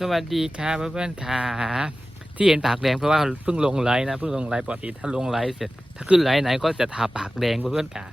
สวัสดีครับเพื่อนๆขาที่เห็นปากแดงเพราะว่าเพิ่งลงไลน์นะเพิ่งลงไลน์ปกติถ้าลงไลน์เสร็จ ถ้าขึ้นไลน์ไหนก็จะทาปากแดงเพื่อนๆขา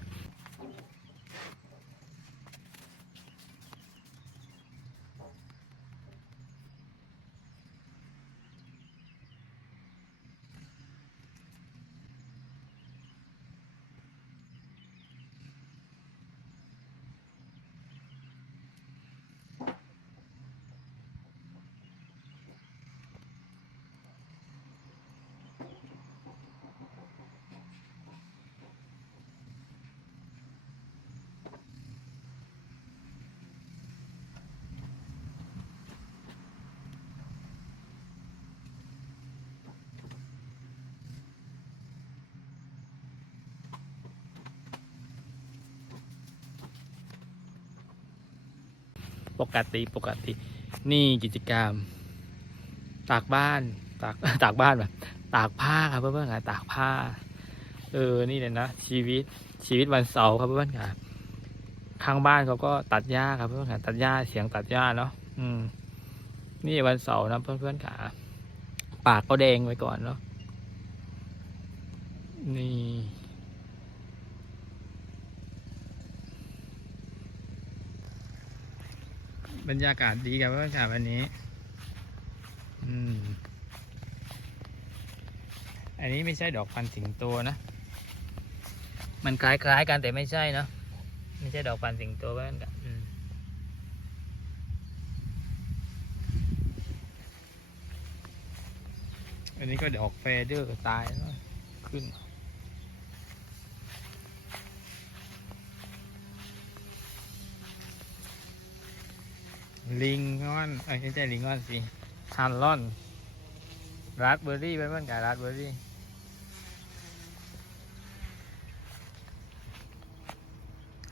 ปกติปกติ นี่กิจกรรม ตากบ้านตากตากบ้านแบบตากผ้าครับเพื่อนๆค่ะตากผ้า เออนี่เลยนะชีวิตชีวิตวันเสาร์ครับเพื่อนๆค่ะข้างบ้านเขาก็ตัดหญ้าครับเพื่อนๆค่ะตัดหญ้าเสียงตัดหญ้าเนาะอืม นี่วันเสาร์นะเพื่อนๆค่ะปากก็แดงไว้ก่อนเนาะนี่ บรรยากาศดีครับเพื่อนๆค่ะวันนี้ อืม อันนี้ไม่ใช่ดอกพันสิงโตนะ มันคล้ายๆกันแต่ไม่ใช่เนาะ ไม่ใช่ดอกพันสิงโตเพื่อนกันอืมอันนี้ก็ดอกเฟเดอร์ตายแล้วขึ้น ลิงงอนเอ้ยไม่ใช่ลิงงอนสิฮันลอนราสเบอร์รี่เป็นเพื่อนกับราสเบอร์รี่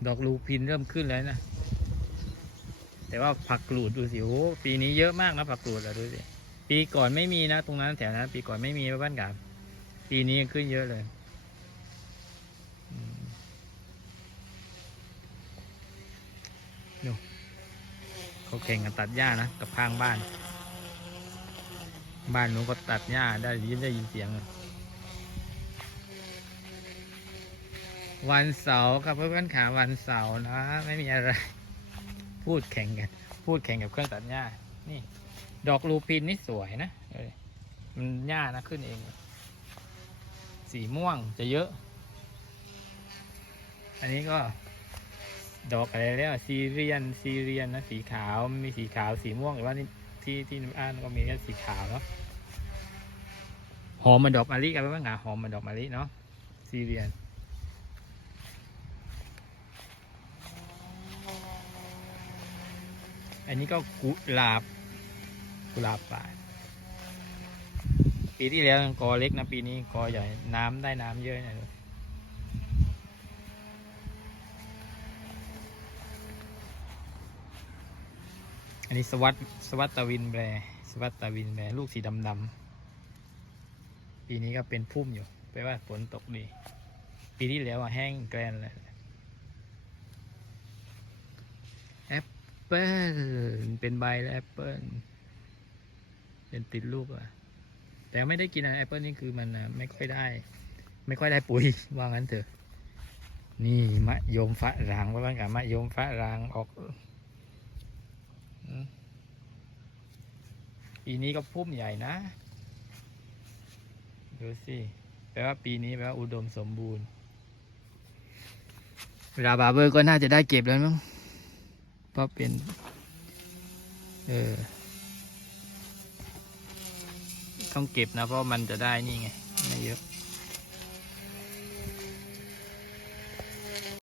ดอกลูพินเริ่มขึ้นแล้วนะ แต่ว่าผักกรูดดูสิโอ้ปีนี้เยอะมากนะผักกรูดอะดูสิ ปีก่อนไม่มีนะ ตรงนั้นแถวนั้นปีก่อนไม่มีเพื่อนกับปีนี้ยังขึ้นเยอะเลยอืมดู เขาแข่งกันตัดหญ้านะกับข้างบ้าน บ้านหนูก็ตัดหญ้าได้ยินได้ยินเสียง วันเสาร์ครับเพื่อนๆขาวันเสาร์นะไม่มีอะไร พูดแข่งกัน พูดแข่งกับเครื่องตัดหญ้า นี่ ดอกลูพินนี่สวยนะมันหญ้านะขึ้นเอง สีม่วงจะเยอะ อันนี้ก็ ดอกอะไรแล้วซีเรียนซีเรียนนะสีขาวมีสีขาวสีม่วงหรือว่านี่ที่ที่อ่านก็มีแค่สีขาวเนาะหอมเหมันดอกมะลิกันไปบ้างหาหอมเหมันดอกมะลิเนาะซีเรียนอันนี้ก็กุหลาบ กุหลาบป่าปีที่แล้วกอเล็กนะปีนี้กอใหญ่น้ำได้น้ำเยอะหนะ อันนี้สวัสดสวัสตวินแบรสวัสตวินแบรลูกสีดำๆปีนี้ก็เป็นพุ่มอยู่แปลว่าฝนตกดี ปีที่แล้วอะแห้งแกรนเลยแอปเปิ้ลเป็นใบแล้วแอปเปิ้ลเป็นติดลูกอะแต่ไม่ได้กินนะแอปเปิ้ลนี่คือมันไม่ค่อยได้ ไม่ค่อยได้ปุ๋ยว่างั้นเถอะ นี่มะยมฝรั่งว่าบ้างกับมะยมฝรั่งออก ปีนี้ก็พุ่มใหญ่นะ ดูสิแปลว่าปีนี้แปลว่าอุดมสมบูรณ์ เวลาบาร์เบอร์ก็น่าจะได้เก็บแล้วมั้งเพราะเป็น เออ ต้องเก็บนะ เพราะมันจะได้นี่ไง ไม่เยอะ